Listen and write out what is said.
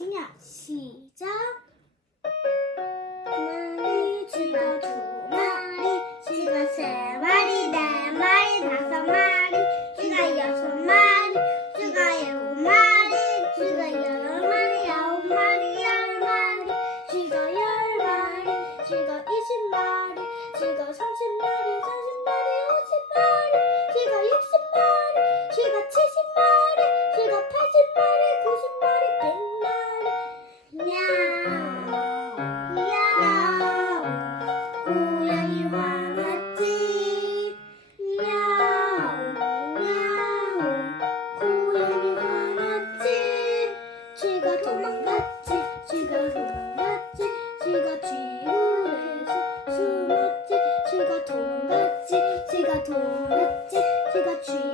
승야 시작. 쥐가 도망갔지 쥐가 도망갔지 쥐가 쥐우해서 숨었지 쥐가 도망갔지 쥐가 도망갔지 쥐가 쥐